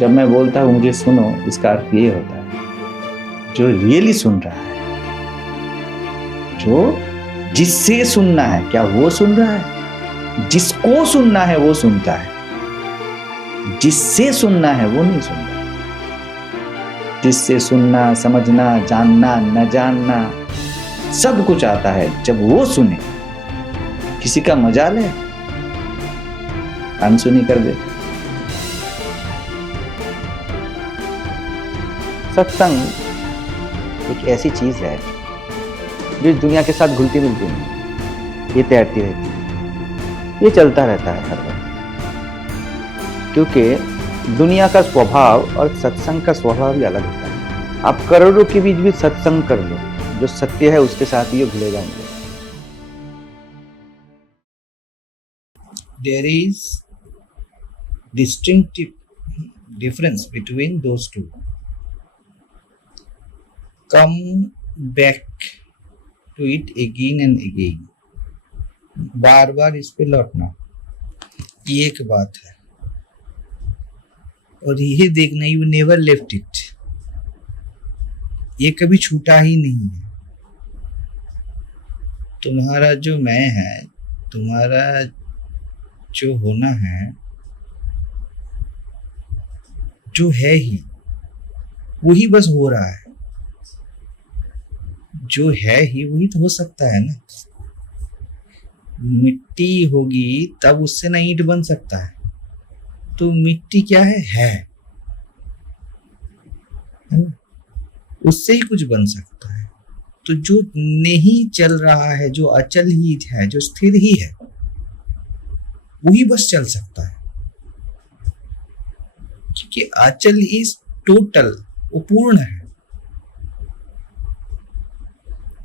जब मैं बोलता हूँ मुझे सुनो, इसका अर्थ ये होता है जो रियली सुन रहा है, जो जिससे सुनना है, क्या वो सुन रहा है? जिसको सुनना है वो सुनता है, जिससे सुनना है वो नहीं सुनता। जिससे सुनना, समझना, जानना, न जानना सब कुछ आता है जब वो सुने। किसी का मजाल है अनसुनी कर दे। सत्संग एक ऐसी चीज है जो इस दुनिया के साथ घुलती मिलती नहीं, ये तैरती रहती है, ये चलता रहता है हर वक्त। क्योंकि दुनिया का स्वभाव और सत्संग का स्वभाव भी अलग होता है। आप करोड़ों के बीच भी सत्संग कर लो, जो सत्य है उसके साथ ही घुले जाएंगे। There is distinctive difference between those two. Come back to it again and again. बार बार इस पे लौटना, ये एक बात है। और ये देखना, यू नेवर लेफ्ट इट, ये कभी छूटा ही नहीं है। तुम्हारा जो मैं है, तुम्हारा जो होना है, जो है ही वही बस हो रहा है। जो है ही वही तो हो सकता है ना। मिट्टी होगी तब उससे ना ईंट बन सकता है। तो मिट्टी क्या है ना, उससे ही कुछ बन सकता है। तो जो नहीं चल रहा है, जो अचल ही है, जो स्थिर ही है, वही बस चल सकता है। क्योंकि अचल इज टोटल, वो पूर्ण है।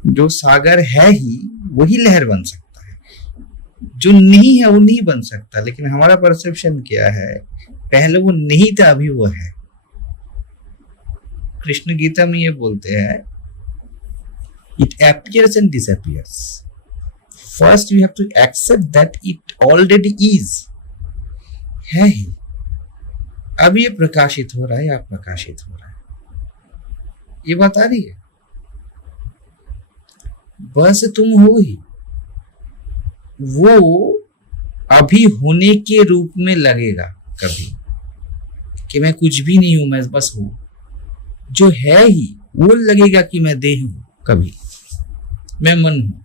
जो सागर है ही वही लहर बन सकता है, जो नहीं है वो नहीं बन सकता। लेकिन हमारा परसेप्शन क्या है, पहले वो नहीं था, अभी वो है। कृष्ण गीता में ये बोलते हैं, it appears and disappears. First you have to accept that it already is. है ही। अब ये प्रकाशित हो रहा है या प्रकाशित हो रहा है, ये बात आ रही है। बस तुम हो ही, वो अभी होने के रूप में लगेगा कभी कि मैं कुछ भी नहीं हूं, मैं बस हूं। जो है ही वो लगेगा कि मैं देह हूं, कभी मैं मन हूं,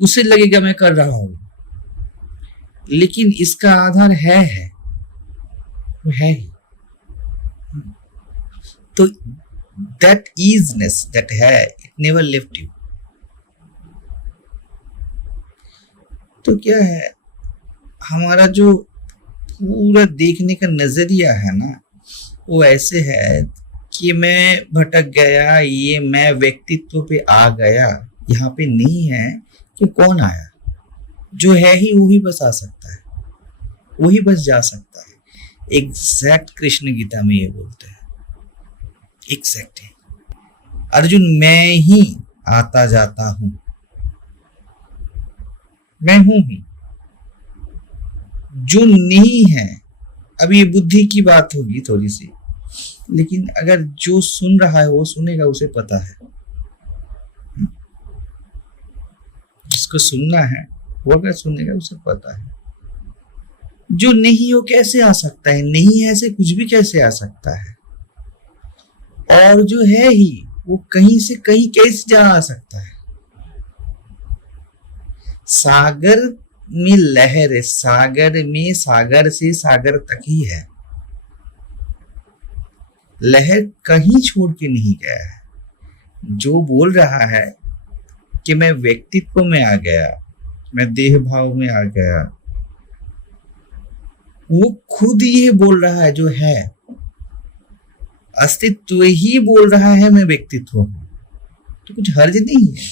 उसे लगेगा मैं कर रहा हूं। लेकिन इसका आधार है वो है ही। तो दैट इजनेस, दैट है, इट नेवर लेफ्ट यू। तो क्या है, हमारा जो पूरा देखने का नजरिया है ना, वो ऐसे है कि मैं भटक गया, ये मैं व्यक्तित्व पे आ गया, यहाँ पे नहीं है कि कौन आया। जो है ही वही बस आ सकता है, वही बस जा सकता है। एग्जैक्ट कृष्ण गीता में ये बोलते हैं, एग्जैक्ट है। अर्जुन, मैं ही आता जाता हूं, मैं हूं ही। जो नहीं है, अब ये बुद्धि की बात होगी थोड़ी सी, लेकिन अगर जो सुन रहा है वो सुनेगा, उसे पता है। जिसको सुनना है वो अगर सुनेगा, उसे पता है। जो नहीं हो कैसे आ सकता है, नहीं है ऐसे कुछ भी कैसे आ सकता है। और जो है ही वो कहीं से कहीं कैसे जा आ सकता है। सागर में लहर है, सागर में सागर से सागर तक ही है। लहर कहीं छोड़ के नहीं गया है। जो बोल रहा है कि मैं व्यक्तित्व में आ गया, मैं देह भाव में आ गया, वो खुद ये बोल रहा है। जो है अस्तित्व ही बोल रहा है मैं व्यक्तित्व हूं। तो कुछ हर्ज नहीं है।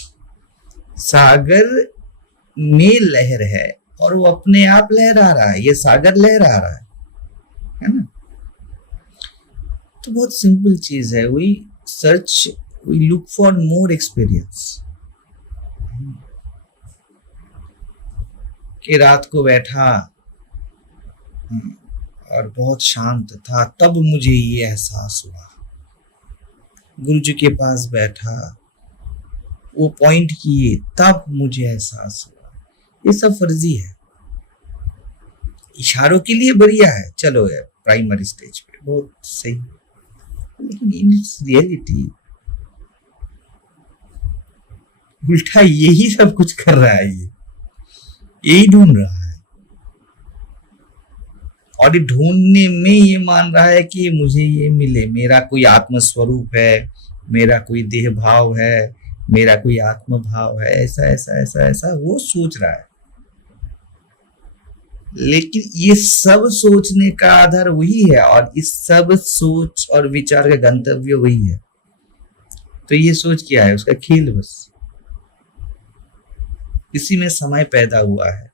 सागर में लहर है और वो अपने आप लहरा रहा है, ये सागर लहरा रहा है ना। तो बहुत सिंपल चीज है। We search, we look for more experience. कि रात को बैठा और बहुत शांत था। तब मुझे ये एहसास हुआ, गुरुजी के पास बैठा, वो पॉइंट किए, तब मुझे एहसास हुआ ये सब फर्जी है। इशारों के लिए बढ़िया है, चलो है प्राइमरी स्टेज पे बहुत सही, लेकिन इन रियलिटी उल्टा यही सब कुछ कर रहा है, ये यही ढूंढ रहा है, और ढूंढने में ये मान रहा है कि मुझे ये मिले, मेरा कोई आत्म स्वरूप है, मेरा कोई देह भाव है, मेरा कोई आत्म भाव है, ऐसा ऐसा ऐसा ऐसा वो सोच रहा है। लेकिन ये सब सोचने का आधार वही है, और इस सब सोच और विचार का गंतव्य वही है। तो ये सोच क्या है? उसका खेल बस। इसी में समय पैदा हुआ है,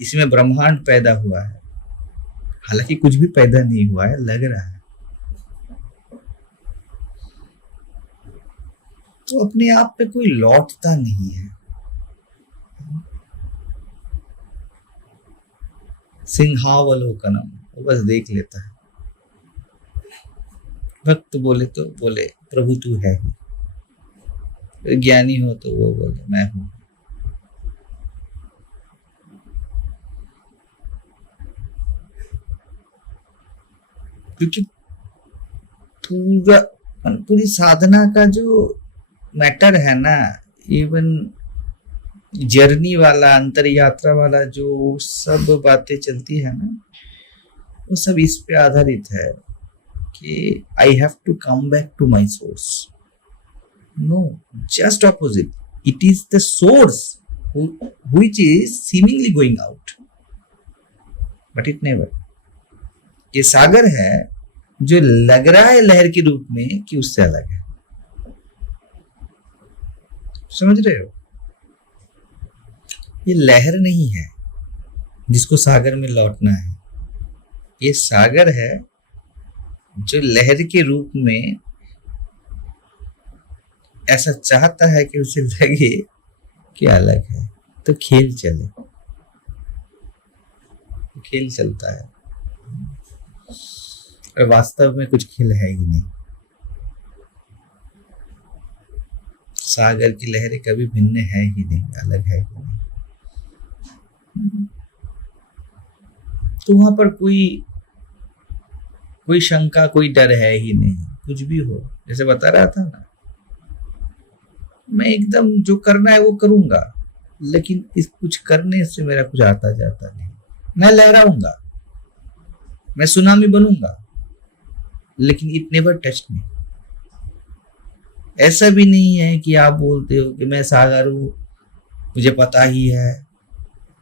इसी में ब्रह्मांड पैदा हुआ है, हालांकि कुछ भी पैदा नहीं हुआ है, लग रहा है। तो अपने आप पे कोई लौटता नहीं है। सिंहावलोकनम, वो बस देख लेता है। भक्त बोले तो बोले प्रभु तू है ही, ज्ञानी हो तो वो बोले मैं हूं। क्योंकि पूरी साधना का जो मैटर है ना, इवन जर्नी वाला, अंतर यात्रा वाला जो सब बातें चलती है ना, वो सब इस पे आधारित है कि I have to come back to my source. No, just opposite, it is the source which is seemingly going out, but it never. ये सागर है जो लग रहा है लहर के रूप में कि उससे अलग है। समझ रहे हो? ये लहर नहीं है जिसको सागर में लौटना है, ये सागर है जो लहर के रूप में ऐसा चाहता है कि उसे लगे कि अलग है। तो खेल चले, खेल चलता है, और वास्तव में कुछ खेल है ही नहीं। सागर की लहरें कभी भिन्न है ही नहीं, अलग है ही नहीं। तो वहां पर कोई शंका, कोई डर है ही नहीं। कुछ भी हो, जैसे बता रहा था ना, मैं एकदम जो करना है वो करूंगा, लेकिन इस कुछ करने से मेरा कुछ आता जाता नहीं। मैं लहराऊंगा, मैं सुनामी बनूंगा, लेकिन इट नेवर टच मी। ऐसा भी नहीं है कि आप बोलते हो कि मैं सागर हूं, मुझे पता ही है।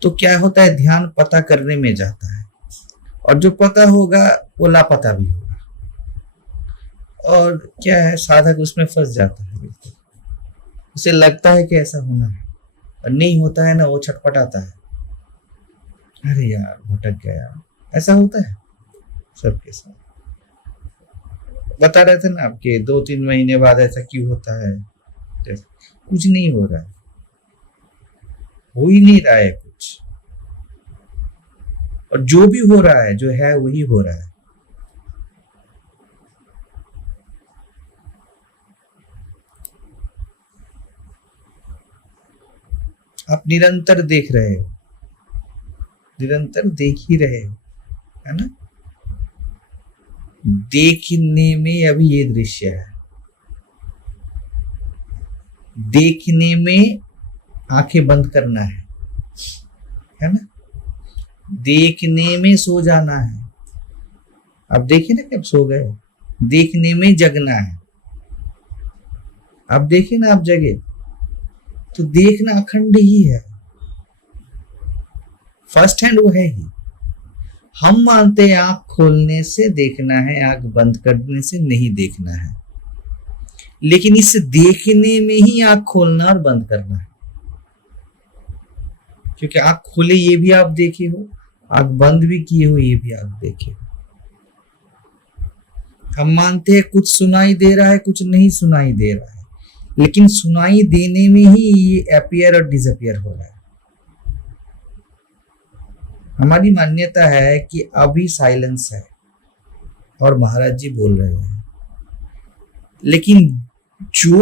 तो क्या होता है, ध्यान पता करने में जाता है, और जो पता होगा वो लापता भी होगा, और क्या है, साधक उसमें फंस जाता है। बिल्कुल उसे लगता है कि ऐसा होना है, और नहीं होता है ना, वो छटपटाता है, अरे यार भटक गया। ऐसा होता है सबके साथ। बता रहे थे ना आपके 2-3 महीने बाद ऐसा क्यों होता है? कुछ नहीं हो रहा है, हो ही नहीं रहा है कुछ, और जो भी हो रहा है, जो है वही हो रहा है। आप निरंतर देख रहे हो, निरंतर देख ही रहे हो, है ना? देखने में अभी ये दृश्य है, देखने में आंखें बंद करना है ना? देखने में सो जाना है। अब देखिए ना, कब सो गए। देखने में जगना है। अब देखिए ना, आप जगे तो देखना अखंड ही है, फर्स्ट हैंड वो है ही। हम मानते हैं आंख खोलने से देखना है, आंख बंद करने से नहीं देखना है, लेकिन इस देखने में ही आंख खोलना और बंद करना है। क्योंकि आंख खोले ये भी आप देखे हो, आंख बंद भी किए हो ये भी आप देखे हो। हम मानते हैं कुछ सुनाई दे रहा है, कुछ नहीं सुनाई दे रहा है, लेकिन सुनाई देने में ही ये अपीयर और डिसअपीयर हो रहा है। हमारी मान्यता है कि अभी साइलेंस है, और महाराज जी बोल रहे हैं, लेकिन जो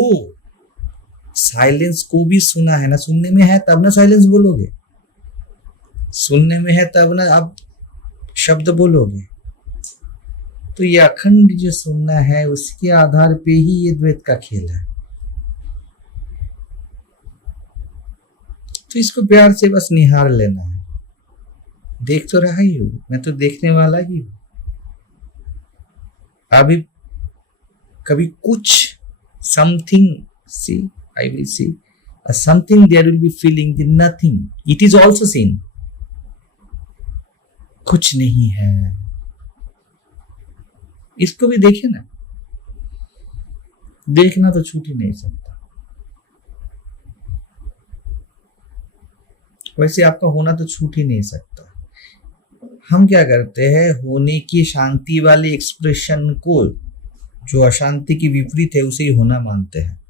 साइलेंस को भी सुना है ना, सुनने में है तब ना साइलेंस बोलोगे, सुनने में है तब ना आप शब्द बोलोगे। तो ये अखंड जो सुनना है उसके आधार पे ही ये द्वैत का खेल है। तो इसको प्यार से बस निहार लेना है। देख तो रहा ही हूं, मैं तो देखने वाला ही हूं। अभी कभी कुछ something see I will see something, there will be feeling the nothing, it is also seen. कुछ नहीं है, इसको भी देखे ना, देखना तो छूट ही नहीं सकता। वैसे आपका होना तो छूट ही नहीं सकता। हम क्या करते हैं, होने की शांति वाले एक्सप्रेशन को जो अशांति की विपरीत है उसे ही होना मानते हैं।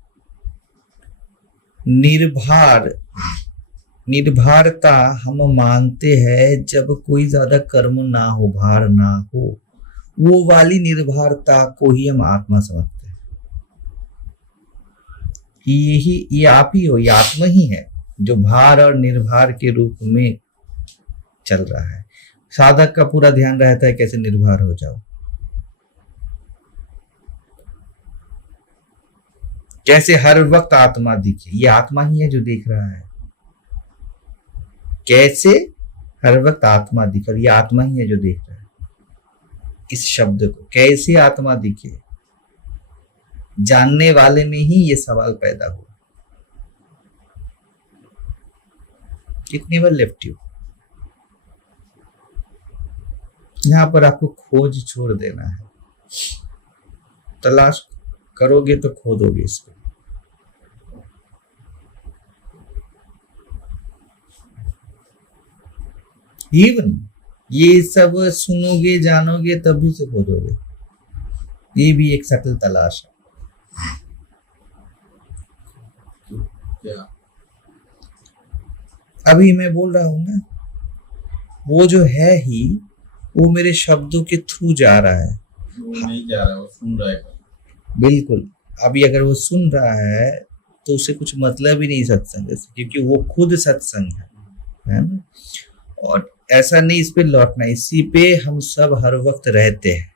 निर्भरता हम मानते हैं जब कोई ज्यादा कर्म ना हो, भार ना हो, वो वाली निर्भरता को ही हम आत्मा समझते हैं। ये आप ही हो, ये आत्मा ही है जो भार और निर्भर के रूप में चल रहा है। साधक का पूरा ध्यान रहता है कैसे निर्भर हो जाओ, जैसे हर वक्त आत्मा दिखे। ये आत्मा ही है जो देख रहा है, कैसे हर वक्त आत्मा दिखे, ये आत्मा ही है जो देख रहा है। इस शब्द को कैसे आत्मा दिखे, जानने वाले में ही ये सवाल पैदा हुआ। कितनी बार लेफ्ट यू, यहां पर आपको खोज छोड़ देना है। तलाश करोगे तो खोदोगे इसको। इवन ये सब सुनोगे जानोगे तभी से खोदोगे, ये भी एक सटल तलाश है। क्या अभी मैं बोल रहा हूं ना, वो जो है ही वो मेरे शब्दों के थ्रू जा रहा है। वो नहीं जा रहा है, वो सुन रहा है। बिल्कुल, अभी अगर वो सुन रहा है तो उसे कुछ मतलब ही नहीं सत्संग से, क्योंकि वो खुद सत्संग है ना। और ऐसा नहीं इस पे लौटना, इसी पे हम सब हर वक्त रहते हैं,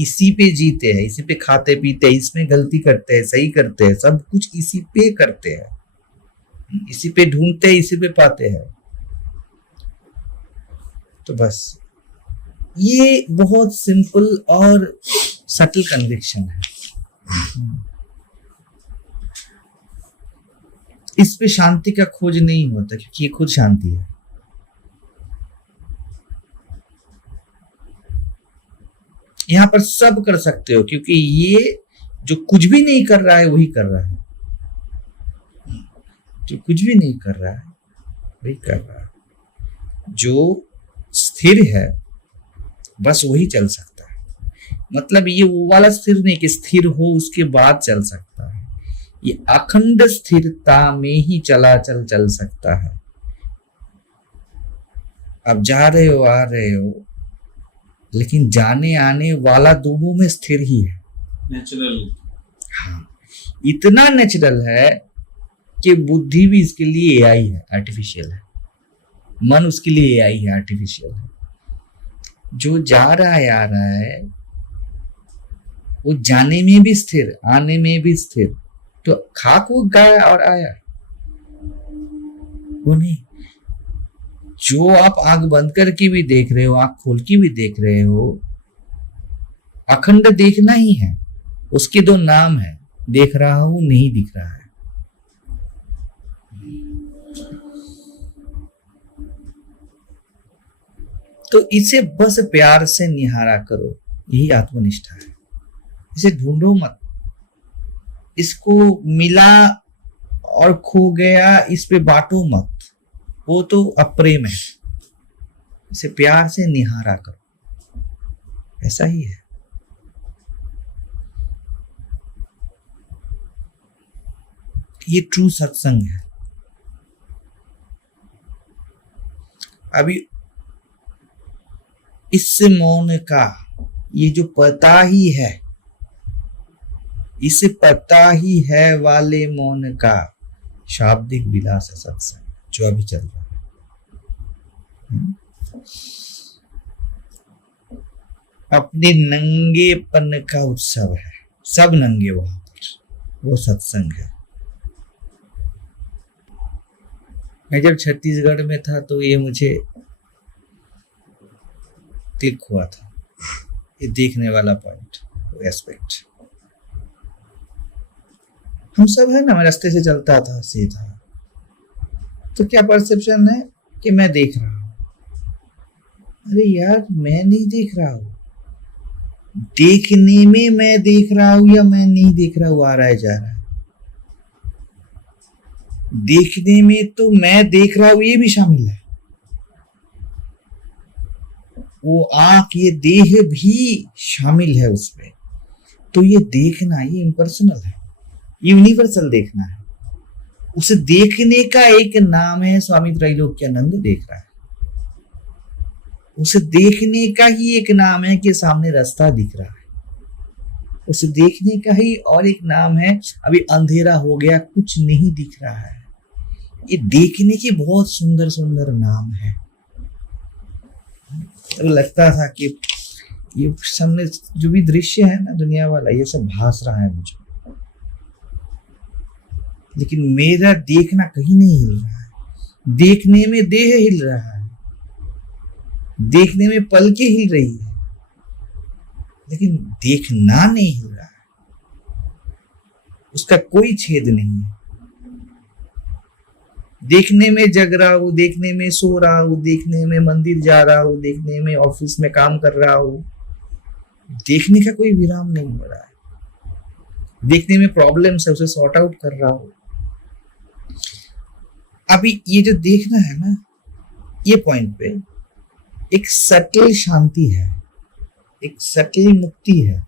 इसी पे जीते हैं, इसी पे खाते पीते हैं, इसमें गलती करते हैं, सही करते हैं, सब कुछ इसी पे करते हैं, इसी पे ढूंढते हैं, इसी पे पाते हैं। तो बस ये बहुत सिंपल और सटल कन्विक्शन है। इस पे शांति का खोज नहीं होता, क्योंकि ये खुद शांति है। यहां पर सब कर सकते हो, क्योंकि ये जो कुछ भी नहीं कर रहा है वही कर रहा है, जो कुछ भी नहीं कर रहा है वही कर रहा है। जो स्थिर है बस वही चल सकता है। मतलब ये वो वाला स्थिर नहीं कि स्थिर हो उसके बाद चल सकता है, ये अखंड स्थिरता में ही चलाचल चल सकता है। अब जा रहे हो आ रहे हो, लेकिन जाने आने वाला दोनों में स्थिर ही है। नेचुरल। हाँ, इतना नेचुरल है कि बुद्धि भी इसके लिए एआई है, आर्टिफिशियल है। मन उसके लिए एआई है, आर्टिफिशियल है। जो जा रहा है आ रहा है वो जाने में भी स्थिर, आने में भी स्थिर। तो खाक वो गया और आया वो नहीं। जो आप आंख बंद करके भी देख रहे हो, आंख खोल के भी देख रहे हो, अखंड देखना ही है। उसके दो नाम है, देख रहा हूं, नहीं दिख रहा है। तो इसे बस प्यार से निहारा करो, यही आत्मनिष्ठा है। इसे ढूंढो मत, इसको मिला और खो गया इस पे बांटो मत, वो तो अप्रेम है। इसे प्यार से निहारा करो, ऐसा ही है। ये ट्रू सत्संग है। अभी इस मौन का ये जो पता ही है, इसे पता ही है वाले मौन का शाब्दिक विलास है सत्संग, जो अभी चल रहा है। अपने नंगेपन का उत्सव है, सब नंगे वहां पर, वो सत्संग है। मैं जब छत्तीसगढ़ में था तो ये मुझे क्लिक हुआ था, ये देखने वाला पॉइंट, वो एस्पेक्ट। हम सब है ना, मैं रास्ते से चलता था सीधा, तो क्या परसेप्शन है कि मैं देख रहा हूं। अरे यार, मैं नहीं देख रहा हूं, देखने में मैं देख रहा हूं या मैं नहीं देख रहा हूं, आ रहा है जा रहा है। देखने में तो मैं देख रहा हूं ये भी शामिल है, वो आंख, ये देह भी शामिल है उसमें। तो ये देखना, ये इम्पर्सनल है, यूनिवर्सल देखना है। उसे देखने का एक नाम है, स्वामी त्रैलोक्यानंद देख रहा है। उसे देखने का ही एक नाम है कि सामने रास्ता दिख रहा है। उसे देखने का ही और एक नाम है, अभी अंधेरा हो गया, कुछ नहीं दिख रहा है। ये देखने के बहुत सुंदर सुंदर नाम है। तो लगता था कि ये सामने जो भी दृश्य है ना दुनिया वाला, ये सब भास रहा है मुझे, लेकिन मेरा देखना कहीं नहीं हिल रहा है। देखने में देह हिल रहा है, देखने में पलकें हिल रही है, लेकिन देखना नहीं हिल रहा है, उसका कोई छेद नहीं है। देखने में जग रहा हूं, देखने में सो रहा हूं, देखने में मंदिर जा रहा हूं, देखने में ऑफिस में काम कर रहा हूं, देखने का कोई विराम नहीं हो रहा है। देखने में प्रॉब्लम्स है, उसे सॉर्ट आउट कर रहा हूं। अभी ये जो देखना है ना, ये पॉइंट पे एक सटल शांति है, एक सटल मुक्ति है।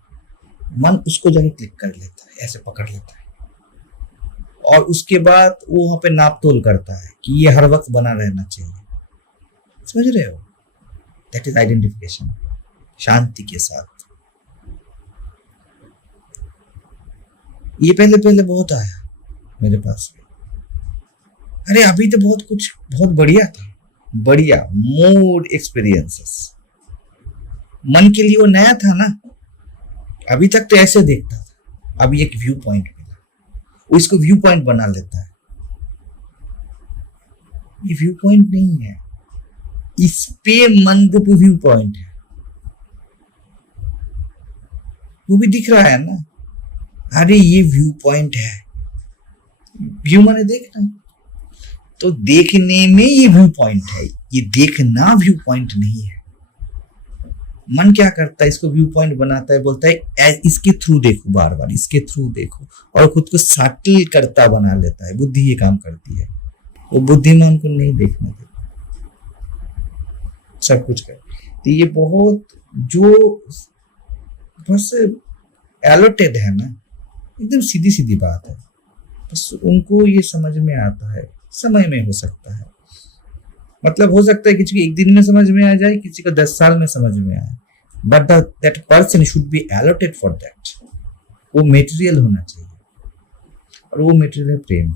मन उसको जाके क्लिक कर लेता है, ऐसे पकड़ लेता है, और उसके बाद वो वहां पे नाप तोल करता है कि ये हर वक्त बना रहना चाहिए। समझ रहे हो? दैट इज आइडेंटिफिकेशन, शांति के साथ। ये पहले पहले बहुत आया मेरे पास में। अरे अभी तो बहुत कुछ बहुत बढ़िया था, बढ़िया मोड एक्सपीरियंसेस। मन के लिए वो नया था ना, अभी तक तो ऐसे देखता था, अभी एक व्यू पॉइंट मिला, वो इसको व्यू पॉइंट बना लेता है। ये व्यू पॉइंट नहीं है, इस पे मंदप व्यू पॉइंट है। वो भी दिख रहा है ना, अरे ये व्यू पॉइंट है। व्यू माने देखना, तो देखने में ये व्यू पॉइंट है, ये देखना व्यू पॉइंट नहीं है। मन क्या करता है, इसको व्यू पॉइंट बनाता है, बोलता है इसके थ्रू देखो, बार बार इसके थ्रू देखो, और खुद को सटल करता बना लेता है। बुद्धि ये काम करती है, वो बुद्धिमान को नहीं देखने देता, सब कुछ कर। तो ये बहुत जो बस एलोटेड है ना, एकदम सीधी सीधी बात है, बस उनको ये समझ में आता है। समय में हो सकता है, मतलब हो सकता है किसी को एक दिन में समझ में आ जाए, किसी को 10 साल में समझ में आए, but that person should be allotted for that. वो मेटेरियल होना चाहिए, और वो मेटेरियल है प्रेम।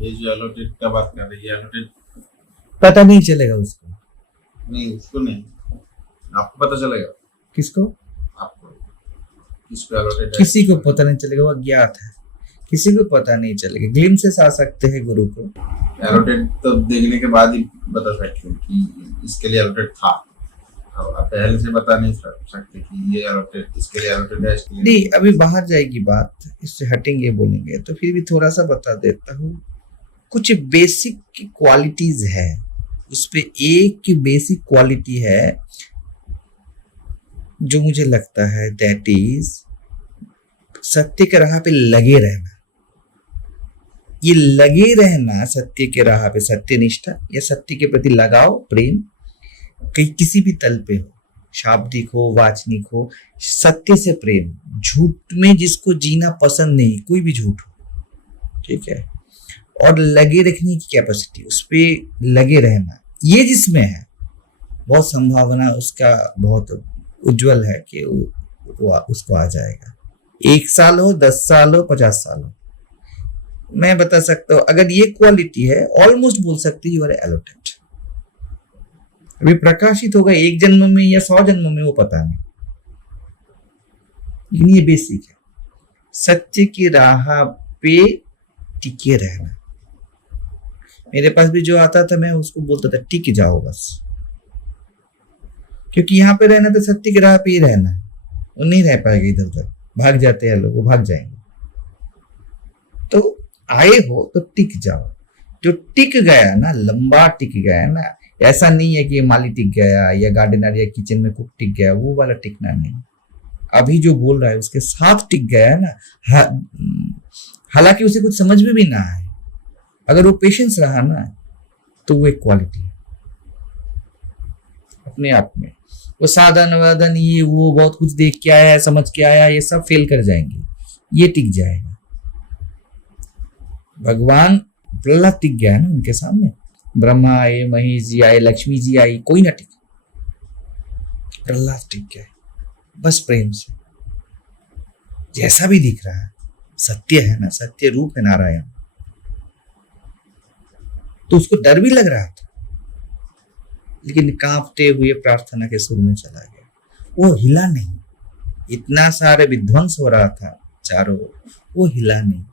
ये जो एलोटेड का बात कर रही है, एलोटेड पता नहीं चलेगा उसको, नहीं उसको नहीं, आपको पता चलेगा। किसको? आपको, किसको एलोटेड है? किसी को पता नहीं चलेगा, वो अज्ञात है, किसी को पता नहीं चलेगा। ग्लिम्सेस आ सकते हैं गुरु को, एलोटेड तो देखने के बाद ही बता सकते हैं कि इसके लिए एलोटेड था। आप पहले से बता नहीं सकते कि ये एलोटेड इसके लिए एलोटेड है, इसके लिए नहीं। अभी बाहर जाएगी बात, इससे हटेंगे बोलेंगे, तो फिर भी थोड़ा सा बता देता हूँ। कुछ बेसिक क्वालिटीज है, उस पे एक बेसिक क्वालिटी है जो मुझे लगता है दैट इज सत्य के राह पे लगे रहना। ये लगे रहना सत्य के राह पे, सत्य निष्ठा या सत्य के प्रति लगाव, प्रेम, कहीं किसी भी तल पे हो, शाब्दिक हो, वाचनिक हो, सत्य से प्रेम। झूठ में जिसको जीना पसंद नहीं, कोई भी झूठ हो, ठीक है, और लगे रखने की कैपेसिटी, उस पे लगे रहना, ये जिसमें है, बहुत संभावना उसका बहुत उज्जवल है कि वो उसको आ जाएगा। 1 साल हो, 10 साल हो, 50 साल हो, मैं बता सकता हूं अगर ये क्वालिटी है, ऑलमोस्ट बोल सकते यू आर एलोटेड। अभी प्रकाशित होगा 1 जन्म में या 100 जन्म में, वो पता नहीं, लेकिन ये बेसिक है, सत्य की राह पे टिके रहना। मेरे पास भी जो आता था मैं उसको बोलता था टिक जाओ बस, क्योंकि यहाँ पे रहना तो सत्य की राह पे ही रहना है, वो नहीं रह पाएगा इधर उधर, भाग जाते हैं लोग, वो भाग जाएंगे। तो आए हो तो टिक जाओ। जो टिक गया ना, लंबा टिक गया ना, ऐसा नहीं है कि माली टिक गया या गार्डनर या किचन में कुक टिक गया, वो वाला टिकना नहीं। अभी जो बोल रहा है उसके साथ टिक गया है ना, हालांकि उसे कुछ समझ में भी ना आए, अगर वो पेशेंस रहा ना, तो वो एक क्वालिटी है अपने आप में। वो साधन वादन ये वो बहुत कुछ देख के आया है, समझ के आया, ये सब फेल कर जाएंगे, ये टिक जाएगा। भगवान प्रहलाद टिक गया है ना उनके सामने, ब्रह्मा आए, महेश जी आए, लक्ष्मी जी आई, कोई ना टिके, प्रहलाद टिक गया बस प्रेम से। जैसा भी दिख रहा है सत्य है ना, सत्य रूप है नारायण, तो उसको डर भी लग रहा था, लेकिन कांपते हुए प्रार्थना के सुर में चला गया, वो हिला नहीं। इतना सारे विध्वंस हो रहा था चारों ओर, वो हिला नहीं।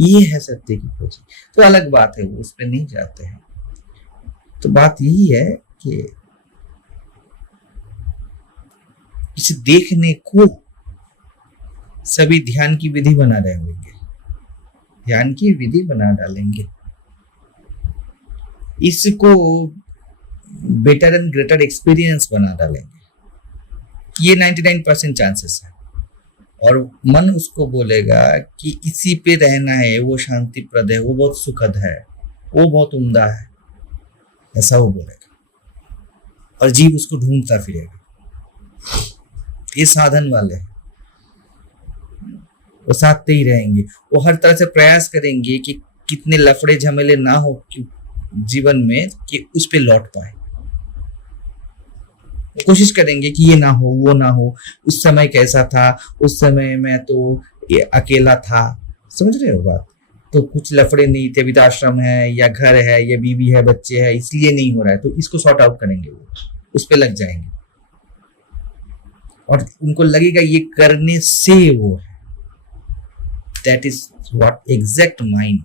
ये है सत्य की खोजी। तो अलग बात है, वो उस पर नहीं जाते हैं। तो बात यही है कि इसे देखने को सभी ध्यान की विधि बना रहे होंगे, ध्यान की विधि बना डालेंगे, इसको बेटर एंड ग्रेटर एक्सपीरियंस बना डालेंगे। ये 99% चांसेस है। और मन उसको बोलेगा कि इसी पे रहना है, वो शांतिप्रद है, वो बहुत सुखद है, वो बहुत उम्दा है, ऐसा वो बोलेगा। और जीव उसको ढूंढता फिरेगा। ये साधन वाले हैं, वो साथते ही रहेंगे, वो हर तरह से प्रयास करेंगे कि कितने लफड़े झमेले ना हो जीवन में कि उस पे लौट पाए। कोशिश करेंगे कि ये ना हो, वो ना हो, उस समय कैसा था, उस समय मैं तो ये अकेला था, समझ रहे हो बात। तो कुछ लफड़े नहीं थे, वृद्धाश्रम है या घर है या बीवी है, बच्चे है, इसलिए नहीं हो रहा है, तो इसको सॉर्ट आउट करेंगे, वो उस पे लग जाएंगे और उनको लगेगा ये करने से वो है। That is what exact mind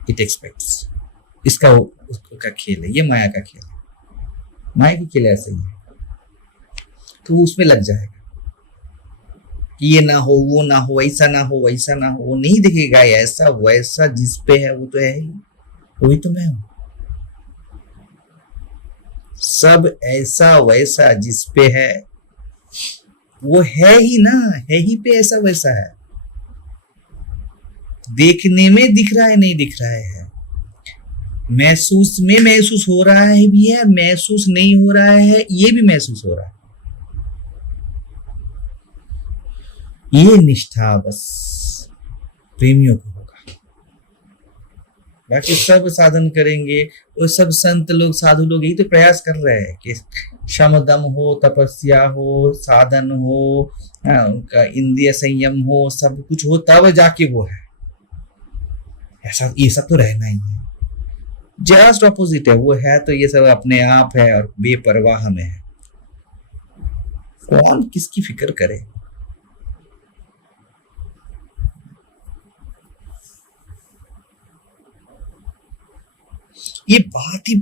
it aspects. इसका उसका खेल है, ये माया का खेल है, माया की खेल ऐसे ही है। तो उसमें लग जाएगा कि ये ना हो, वो ना हो, ऐसा ना हो, वैसा ना हो, वो नहीं दिखेगा ऐसा वैसा, जिस पे है वो तो है ही, वही तो मैं हूं। सब ऐसा वैसा जिस पे है वो है ही ना, है ही पे ऐसा वैसा है। देखने में दिख रहा है, नहीं दिख रहा है, महसूस में महसूस हो रहा है भी है, महसूस नहीं हो रहा है ये भी महसूस हो रहा है। ये निष्ठा बस प्रेमियों को होगा। बाकी सब साधन करेंगे, वो सब संत लोग, साधु लोग यही तो प्रयास कर रहे हैं कि शम दम हो, तपस्या हो, साधन हो, उनका इंद्रिय संयम हो, सब कुछ हो, तब जाके वो है। ऐसा ये सब तो रहना ही है। जस्ट ऑपोजिट है, वो है तो ये सब अपने आप है और बेपरवाह में है। कौन किसकी फिक्र करे। ये बात ही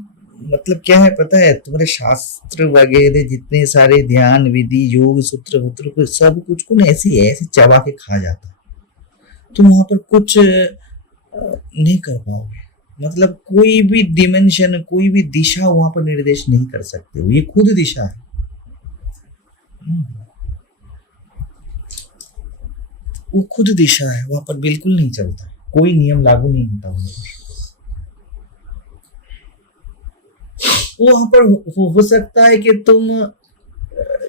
मतलब क्या है पता है, तुम्हारे शास्त्र वगैरह जितने सारे ध्यान विधि योग सूत्र वूत्र को सब कुछ को ऐसे ऐसे चबा के खा जाता है, तुम वहां पर कुछ नहीं कर पाओगे। मतलब कोई भी डिमेंशन, कोई भी दिशा वहां पर निर्देश नहीं कर सकते हो, ये खुद दिशा है। वो खुद दिशा है, वहां पर बिल्कुल नहीं चलता, कोई नियम लागू नहीं होता। वहां पर हो सकता है कि तुम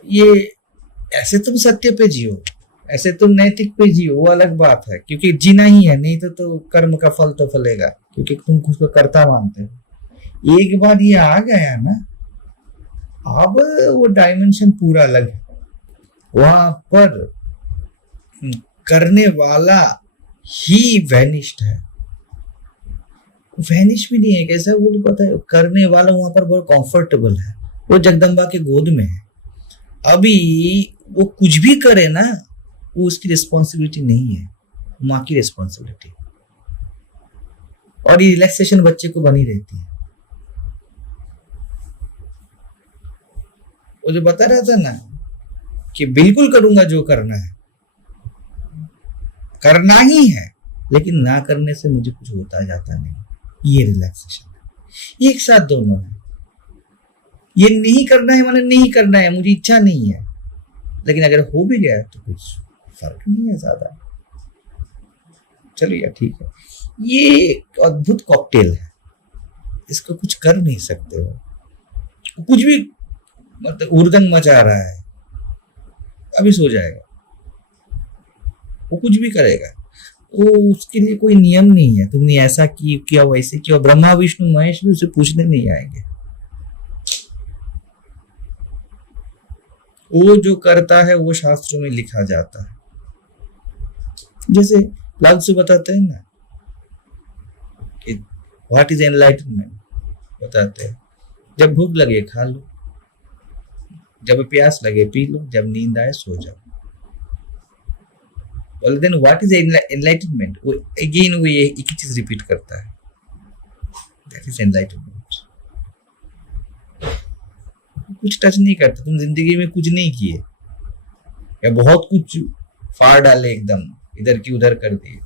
ये ऐसे तुम सत्य पे जियो, ऐसे तुम नैतिक पे जियो, वो अलग बात है, क्योंकि जीना ही है, नहीं तो कर्म का फल तो फलेगा, क्योंकि तुम खुद को कर्ता मानते हो। एक बार ये आ गया ना, अब वो डायमेंशन पूरा अलग है, वहां पर करने वाला ही वैनिश्ड है, वैनिश भी नहीं है, कैसा बोल पता है, करने वाला वहां पर बहुत कंफर्टेबल है, वो जगदम्बा के गोद में है। अभी वो कुछ भी करे ना, वो उसकी रिस्पॉन्सिबिलिटी नहीं है, माँ की रिस्पॉन्सिबिलिटी। और ये रिलैक्सेशन बच्चे को बनी रहती है। वो जो बता रहा था ना कि बिल्कुल करूंगा जो करना है, करना ही है, लेकिन ना करने से मुझे कुछ होता जाता नहीं, ये रिलैक्सेशन है। एक साथ दोनों है, ये नहीं करना है माने नहीं करना है, मुझे इच्छा नहीं है, लेकिन अगर हो भी गया तो कुछ फर्क नहीं है ज्यादा, चलो यार ठीक है। ये एक अद्भुत कॉकटेल है, इसको कुछ कर नहीं सकते हो, कुछ भी मतलब उर्दंग मचा रहा है, अभी सो जाएगा, वो कुछ भी करेगा, वो उसके लिए कोई नियम नहीं है, तुमने ऐसा किया वैसे किया। ब्रह्मा विष्णु महेश भी उसे पूछने नहीं आएंगे, वो जो करता है वो शास्त्रों में लिखा जाता है। जैसे लाल से बताते हैं ना कि व्हाट इज एनलाइटनमेंट, बताते हैं जब भूख लगे खा लो, जब प्यास लगे पी लो, जब नींद आए सो जाओ। well then what is enlightenment, वो again वो ये एक ही चीज रिपीट करता है, that is enlightenment। कुछ टच नहीं करता, तुम जिंदगी में कुछ नहीं किए या बहुत कुछ फाड़ डाले एकदम इधर की उधर कर दिए,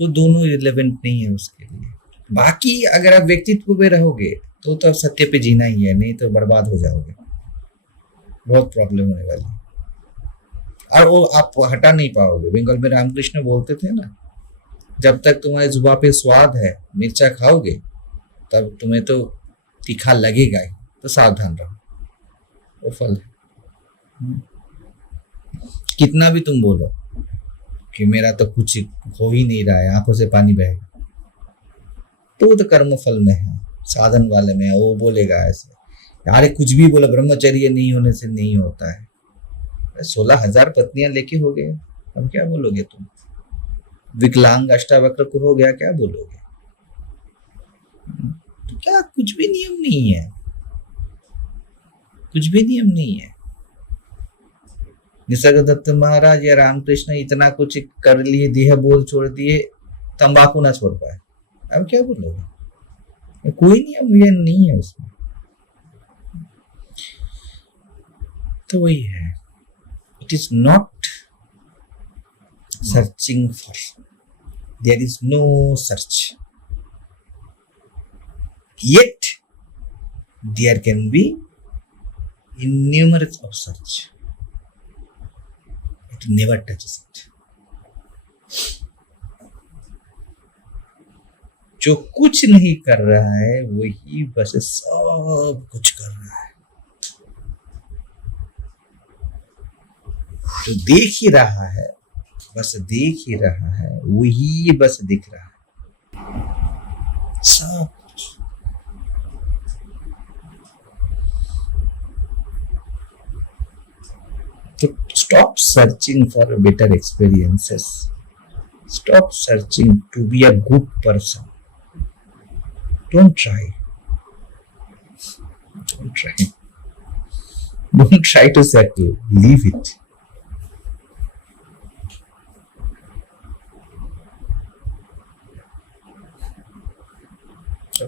वो दोनों रिलेवेंट नहीं है उसके लिए। बाकी अगर आप व्यक्तित्व में रहोगे तो अब सत्य पे जीना ही है, नहीं तो बर्बाद हो जाओगे, बहुत प्रॉब्लम होने वाली है, और वो आप हटा नहीं पाओगे। बंगाल में रामकृष्ण बोलते थे ना, जब तक तुम्हारे जुबान पे स्वाद है, मिर्चा खाओगे तब तुम्हें तो तीखा लगेगा ही, तो सावधान रहो, वो फल है। कितना भी तुम बोलो कि मेरा तो कुछ हो ही नहीं रहा है, आंखों से पानी बहेगा, तो वो तो कर्म फल में है, साधन वाले में है, वो बोलेगा ऐसे यार कुछ भी बोला, ब्रह्मचर्य नहीं होने से नहीं होता है। 16,000 पत्नियां लेके हो गए, अब क्या बोलोगे तुम? विकलांग अष्टावक्र को हो गया, क्या बोलोगे? तो क्या कुछ भी नियम नहीं है, कुछ भी नियम नहीं है। निसर्गदत्त महाराज या रामकृष्ण इतना कुछ कर लिए, देह बोल छोड़ दिए, तंबाकू ना छोड़ पाए, अब क्या बोलोगे? कोई नियम नहीं है उसमें। तो वही है, it is not searching for, there is no search, yet there can be innumerable of search, it never touches it। जो कुछ नहीं कर रहा है वही बस सब कुछ कर रहा है, जो देख ही रहा है बस देख ही रहा है, वही बस दिख रहा है सब। तो stop searching for better experiences, stop searching to be a good person, don't try to settle, leave it।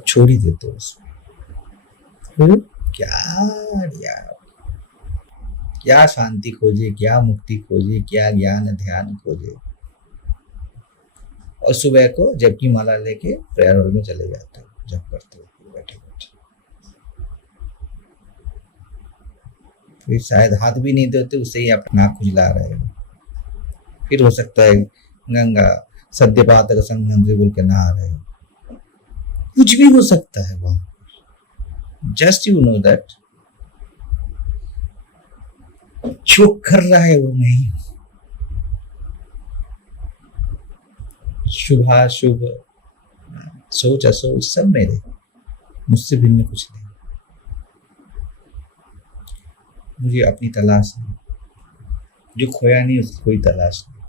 छोड़ ही देते हो उसमें, क्या शांति खोजे, क्या मुक्ति खोजे, क्या ज्ञान ध्यान खोजे, और सुबह को जब की माला लेके प्रेयर हॉल में चले जाते हो, जब करते हो बैठे बैठे, फिर शायद हाथ भी नहीं देते, उससे ही आप नाक खुजला रहे हो, फिर हो सकता है गंगा सद्यपातक संघ बोल के नहा रहे हो, कुछ भी हो सकता है वहां। जस्ट यू नो दैट जो कर रहा है वो नहीं, शुभाशुभ सोच असोच सब मेरे, मुझसे भिन्न कुछ नहीं। मुझे अपनी तलाश नहीं, जो खोया नहीं उसकी कोई तलाश नहीं,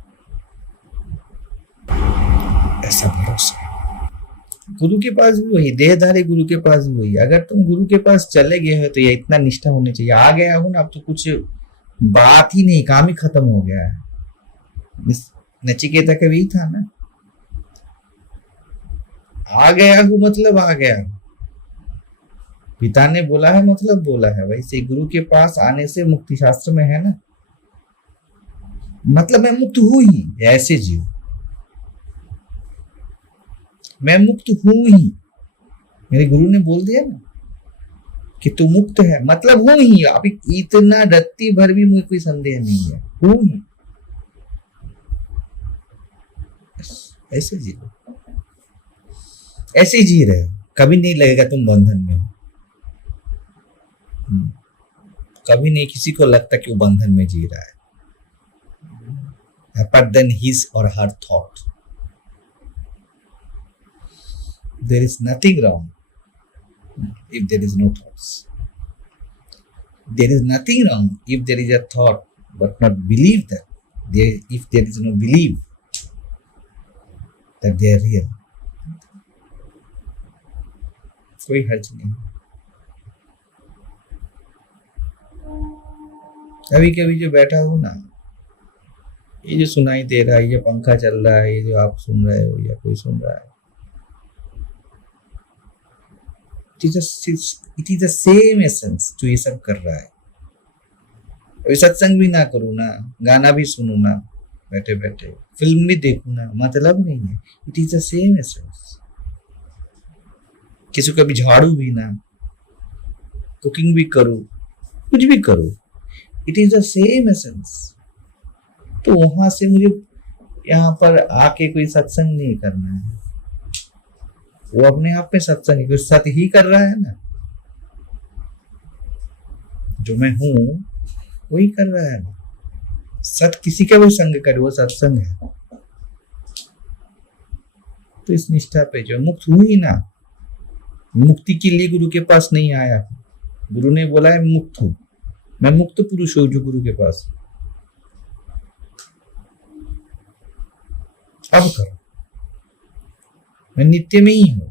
ऐसा भरोसा है। गुरु के पास भी वही, देहधारी गुरु के पास भी वही। अगर तुम गुरु के पास चले गए हो तो ये इतना निष्ठा होनी चाहिए। आ गया हो ना, अब तो कुछ बात ही नहीं, काम ही खत्म हो गया है। नचिकेता का भी था ना, आ गया हूं मतलब आ गया हूं, पिता ने बोला है मतलब बोला है। वैसे गुरु के पास आने से मुक्ति शास्त्र में है ना, मतलब मैं मुक्त हूं ही, ऐसे जीव, मैं मुक्त हूं ही। मेरे गुरु ने बोल दिया ना कि तू मुक्त है, मतलब हूं ही। आप इतना रत्ती भर भी मुझे कोई संदेह नहीं है, हूं ही। ऐसे जी लो, ऐसे जी रहे हो, कभी नहीं लगेगा तुम बंधन में हो। कभी नहीं किसी को लगता कि वो बंधन में जी रहा है। But then his or her thought, there is nothing wrong if there is no thoughts. There is nothing wrong if there is a thought but not believe that. If there is no belief that they are real, कोई हर्ज नहीं। कभी कभी जो बैठा हूं ना, ये जो सुनाई दे रहा है, ये पंखा चल रहा है, ये जो आप सुन रहे हो या कोई सुन रहा है, it is the same essence जो ये सब कर रहा है। अभी सत्संग भी ना करूँ ना, गाना भी सुनूं ना, बैठे बैठे फिल्म भी देखूं ना, मतलब नहीं है। It is the same essence. किसी को कभी झाड़ू भी ना, कुकिंग भी करूं, कुछ भी करूं, it is the same essence. तो वहां से मुझे यहाँ पर आके कोई सत्संग नहीं करना है। वो अपने आप में सत्संग है, सत्य ही कर रहा है ना, जो मैं हूं वही कर रहा है ना। सत्य किसी का भी संग करे, वो सत्संग है। तो इस निष्ठा पे जो मुक्त हुई ही ना, मुक्ति के लिए गुरु के पास नहीं आया। गुरु ने बोला है मुक्त हूं, मैं मुक्त पुरुष हूं जो गुरु के पास। अब करो, मैं नित्य में ही हूं,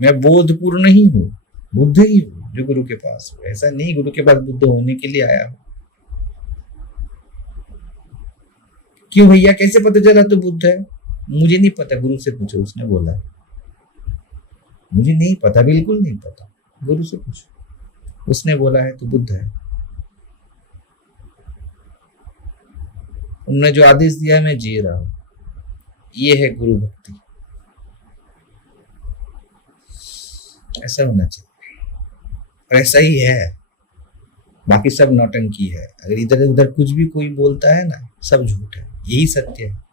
मैं बोधपूर्ण ही हूं, बुद्ध ही हूं जो गुरु के पास हूं। ऐसा नहीं गुरु के पास बुद्ध होने के लिए आया हूं। क्यों भैया, कैसे पता चला तो बुद्ध है? मुझे नहीं पता, गुरु से पूछो, उसने बोला है। मुझे नहीं पता, बिल्कुल नहीं पता, गुरु से पूछो, उसने बोला है तो बुद्ध है। उन्होंने जो आदेश दिया है मैं जी रहा हूं, ये है गुरु भक्ति। ऐसा होना चाहिए, और ऐसा ही है। बाकी सब नौटंकी है। अगर इधर उधर कुछ भी कोई बोलता है ना, सब झूठ है, यही सत्य है।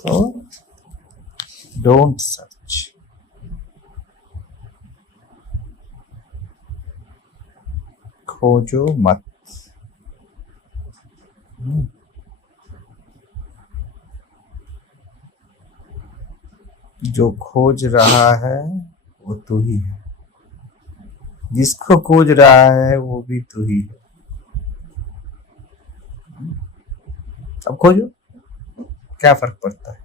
तो डोंट सर्च, खोजो मत। जो खोज रहा है वो तू ही है, जिसको खोज रहा है वो भी तू ही है। अब खोजो, क्या फर्क पड़ता है?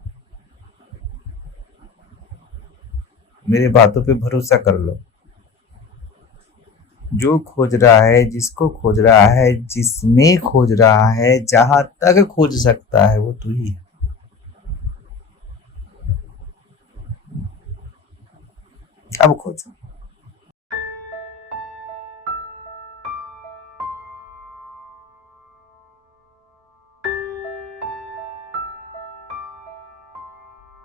मेरे बातों पे भरोसा कर लो। जो खोज रहा है, जिसको खोज रहा है, जिसमें खोज रहा है, जहां तक खोज सकता है वो तू ही है। अब खोजो।